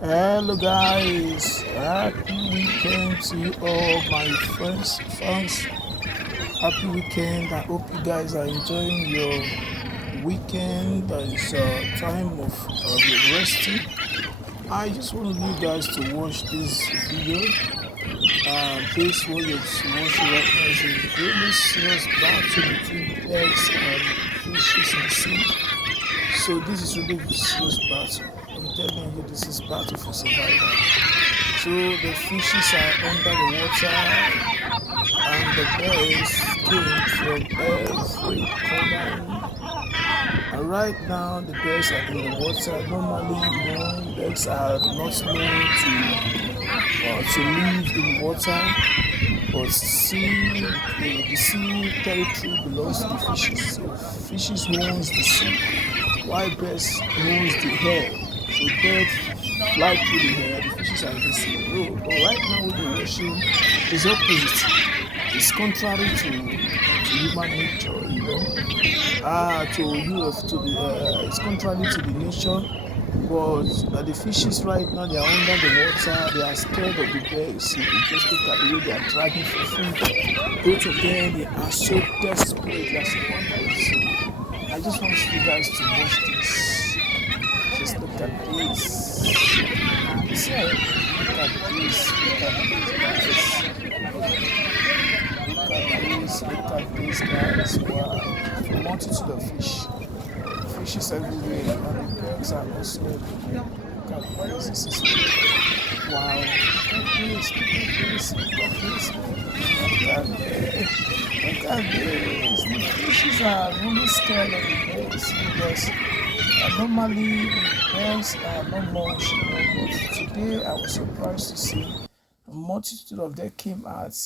Hello guys, happy weekend to you all my friends, fans. Happy weekend. I hope you guys are enjoying your weekend. That is a time of resting. I just want you guys to watch this video. This what you're watching right now is a really serious battle between birds and fishes in the sea. So this is really a serious battle. I'm telling you, this is battle for survival. So the fishes are under the water and the birds came from every corner. And right now the birds are in the water. Normally, birds are not known to live in water, but the sea territory belongs to the fishes. So fishes owns the sea, while birds owns the air. So birds fly through the air, the fishes are in the sea. No, but right now what we're watching is opposite. It's contrary to human nature. It's contrary to the nature. But the fishes right now, they are under the water. They are scared of the birds. See, just look at the way they are dragging for food. Both of them, they are so desperate. They are so hungry. So I just want you guys to watch this. Just look at this. See, look at this. Look at this, guys. Look at this, guys. Wow. The multitude of fish. Fishes everywhere, and the birds are also everywhere. Look at this. This is wow. Look at this. Look at this. Look at this. Look at this. Look at this. The fishes are really scared of the birds because normally the birds are not much, but today I was surprised to see a multitude of them came out